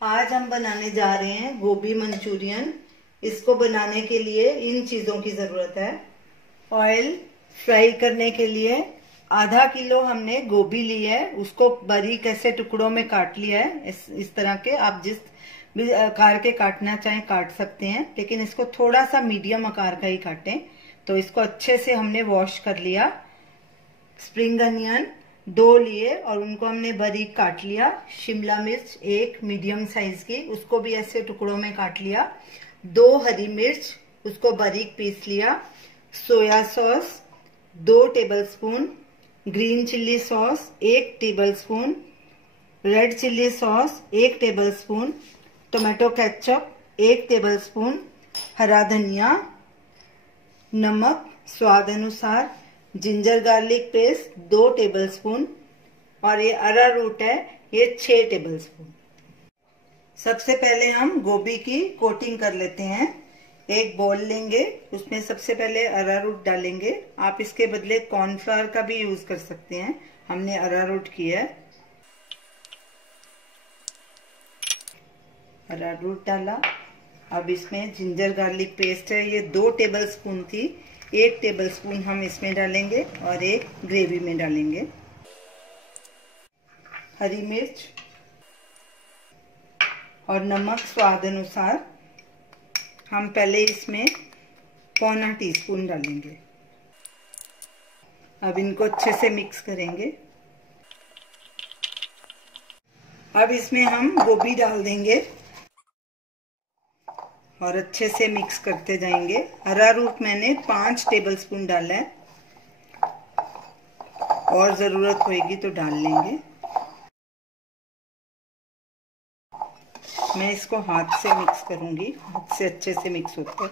आज हम बनाने जा रहे हैं गोभी मंचूरियन। इसको बनाने के लिए इन चीजों की जरूरत है। ऑयल फ्राई करने के लिए आधा किलो हमने गोभी ली है, उसको बारीक ऐसे टुकड़ों में काट लिया है। इस तरह के आप जिस भी आकार के काटना चाहें काट सकते हैं, लेकिन इसको थोड़ा सा मीडियम आकार का ही काटें। तो इसको अच्छे से हमने वॉश कर लिया। स्प्रिंग अनियन 2 लिए और उनको हमने बारीक काट लिया। शिमला मिर्च 1 मीडियम साइज की, उसको भी ऐसे टुकड़ों में काट लिया। 2 हरी मिर्च, उसको बारीक पीस लिया। Soya sauce 2 tablespoon, green chilli sauce 1 tablespoon, red chilli sauce 1 tablespoon, tomato ketchup 1 tablespoon, हरा धनिया, नमक स्वाद अनुसार, जिंजर गार्लिक पेस्ट 2 टेबलस्पून और ये अरारूट है, ये 6 टेबलस्पून। सबसे पहले हम गोभी की कोटिंग कर लेते हैं। एक बोल लेंगे, उसमें सबसे पहले अरारूट डालेंगे। आप इसके बदले कॉर्नफ्लावर का भी यूज कर सकते हैं, हमने अरारूट किया है। अरारूट डाला। अब इसमें जिंजर गार्लिक पेस्ट है, ये 2 टेबलस्पून थी, 1 टेबलस्पून हम इसमें डालेंगे और 1 ग्रेवी में डालेंगे। हरी मिर्च और नमक स्वाद अनुसार हम पहले इसमें पौना टीस्पून डालेंगे। अब इनको अच्छे से मिक्स करेंगे। अब इसमें हम गोभी डाल देंगे और अच्छे से मिक्स करते जाएंगे। अरारूट मैंने 5 टेबलस्पून डाला है और जरूरत होगी तो डाल लेंगे। मैं इसको हाथ से मिक्स करूंगी, हाथ से अच्छे से मिक्स होता है।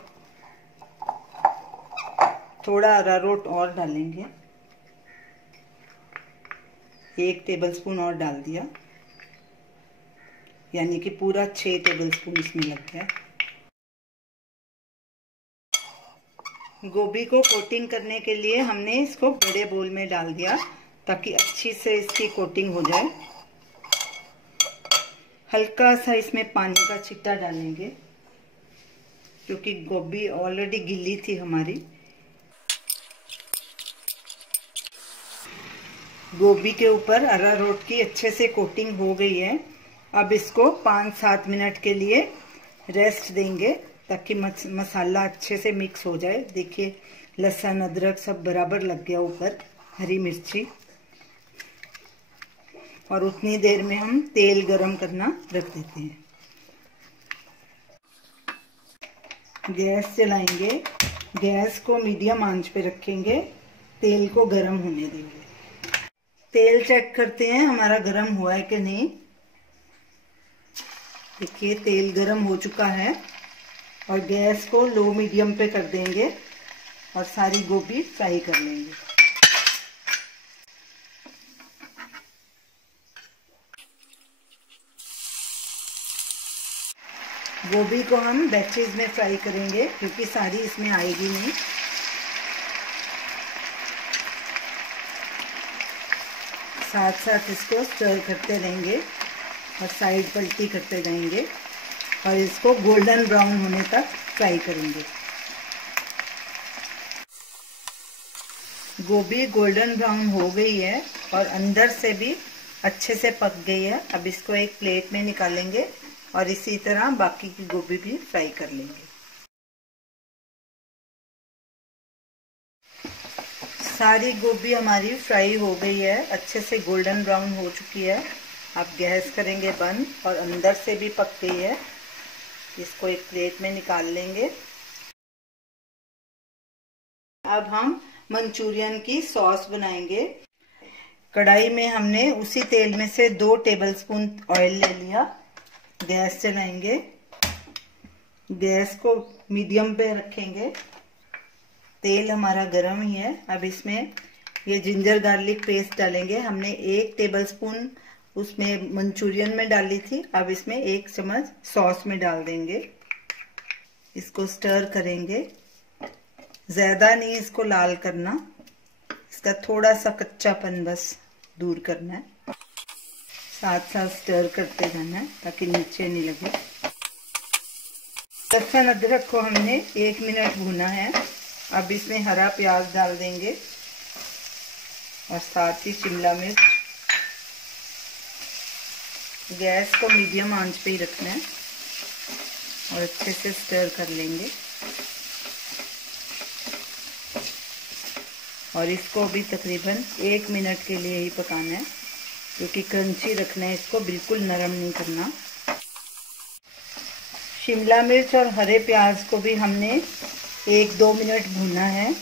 थोड़ा अरारोट और डालेंगे, 1 टेबलस्पून और डाल दिया, यानी कि पूरा 6 टेबलस्पून इसमें लग गया। गोभी को कोटिंग करने के लिए हमने इसको बड़े बोल में डाल दिया ताकि अच्छी से इसकी कोटिंग हो जाए। हल्का सा इसमें पानी का छिट्टा डालेंगे क्योंकि गोभी ऑलरेडी गीली थी हमारी। गोभी के ऊपर अरारोट की अच्छे से कोटिंग हो गई है। अब इसको 5-7 मिनट के लिए रेस्ट देंगे ताकि मसाला अच्छे से मिक्स हो जाए। देखिए लहसुन अदरक सब बराबर लग गया ऊपर, हरी मिर्ची। और उतनी देर में हम तेल गरम करना रख देते हैं। गैस जलाएंगे, गैस को मीडियम आंच पे रखेंगे, तेल को गरम होने देंगे। तेल चेक करते हैं हमारा गरम हुआ है कि नहीं। देखिए तेल गरम हो चुका है और गैस को लो मीडियम पे कर देंगे और सारी गोभी फ्राई कर लेंगे। गोभी को हम बैचेज में फ्राई करेंगे क्योंकि सारी इसमें आएगी नहीं। साथ साथ इसको स्टर करते रहेंगे और साइड पलटी करते जाएंगे और इसको गोल्डन ब्राउन होने तक फ्राई करेंगे। गोभी गोल्डन ब्राउन हो गई है और अंदर से भी अच्छे से पक गई है। अब इसको एक प्लेट में निकालेंगे और इसी तरह बाकी की गोभी भी फ्राई कर लेंगे। सारी गोभी हमारी फ्राई हो गई है, अच्छे से गोल्डन ब्राउन हो चुकी है। अब गैस करेंगे बंद और अंदर से भी पक गई है। इसको एक प्लेट में निकाल लेंगे। अब हम मंचूरियन की सॉस बनाएंगे। कढ़ाई में हमने उसी तेल में से 2 टेबलस्पून ऑयल ले लिया। गैस चलाएंगे, गैस को मीडियम पे रखेंगे। तेल हमारा गर्म ही है। अब इसमें ये जिंजर गार्लिक पेस्ट डालेंगे। हमने 1 टेबलस्पून उसमें मंचूरियन में डाली थी, अब इसमें 1 चम्मच सॉस में डाल देंगे। इसको स्टर करेंगे, ज्यादा नहीं इसको लाल करना, इसका थोड़ा सा कच्चापन बस दूर करना है। साथ साथ स्टर करते जाना है ताकि नीचे नहीं लगे। लहसुन अदरक को हमने 1 मिनट भूना है। अब इसमें हरा प्याज डाल देंगे और साथ ही शिमला मिर्च। गैस को मीडियम आंच पे ही रखना है और अच्छे से स्टर कर लेंगे। और इसको भी तकरीबन 1 मिनट के लिए ही पकाना है क्योंकि क्रंची रखना है, इसको बिल्कुल नरम नहीं करना। शिमला मिर्च और हरे प्याज को भी हमने 1-2 मिनट भूना है।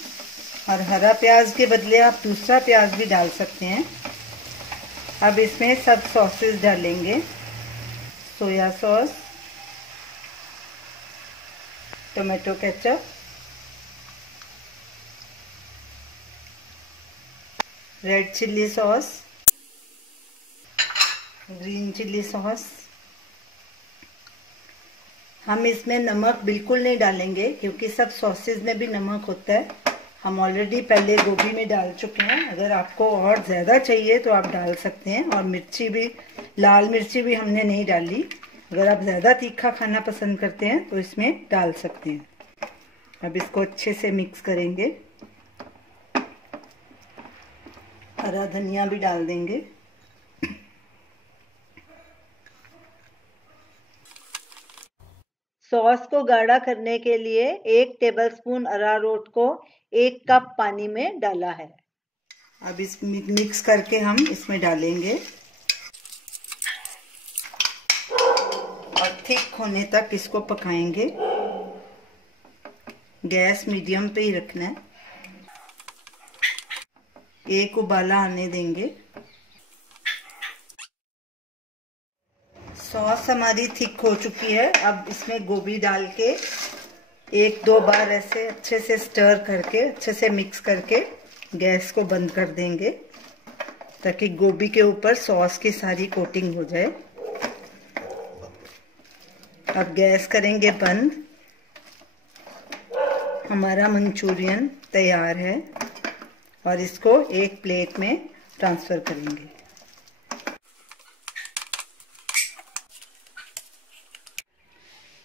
और हरा प्याज के बदले आप दूसरा प्याज भी डाल सकते हैं। अब इसमें सब सॉसेस डालेंगे, soya sauce, tomato ketchup, red chilli sauce, green chilli sauce. हम इसमें नमक बिल्कुल नहीं डालेंगे क्योंकि सब सॉसेज में भी नमक होता है। हम ऑलरेडी पहले गोभी में डाल चुके हैं। अगर आपको और ज़्यादा चाहिए तो आप डाल सकते हैं। और मिर्ची भी, लाल मिर्ची भी हमने नहीं डाली। अगर आप ज़्यादा तीखा खाना पसंद करते हैं तो इसमें डाल सकते हैं। अब इसको अच्छे से मिक्स करेंगे। हरा धनिया भी डाल देंगे। सॉस को गाढ़ा करने के लिए 1 टेबलस्पून अरारोट को 1 कप पानी में डाला है। अब इस मिक्स करके हम इसमें डालेंगे और थिक होने तक इसको पकाएंगे। गैस मीडियम पे ही रखना है। 1 उबाला आने देंगे। सॉस हमारी थिक हो चुकी है। अब इसमें गोभी डाल के 1-2 बार ऐसे अच्छे से स्टर करके, अच्छे से मिक्स करके गैस को बंद कर देंगे ताकि गोभी के ऊपर सॉस की सारी कोटिंग हो जाए। अब गैस करेंगे बंद। हमारा मंचूरियन तैयार है और इसको एक प्लेट में ट्रांसफ़र करेंगे।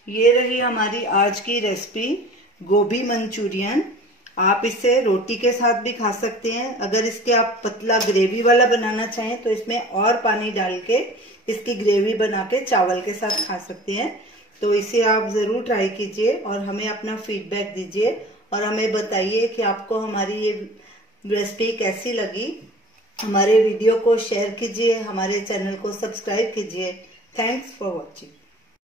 ये रही हमारी आज की रेसिपी, गोभी मंचूरियन। आप इसे रोटी के साथ भी खा सकते हैं। अगर इसके आप पतला ग्रेवी वाला बनाना चाहें तो इसमें और पानी डाल के इसकी ग्रेवी बना के चावल के साथ खा सकते हैं। तो इसे आप ज़रूर ट्राई कीजिए और हमें अपना फीडबैक दीजिए और हमें बताइए कि आपको हमारी ये रेसिपी कैसी लगी। हमारे वीडियो को शेयर कीजिए, हमारे चैनल को सब्सक्राइब कीजिए। Thanks for watching.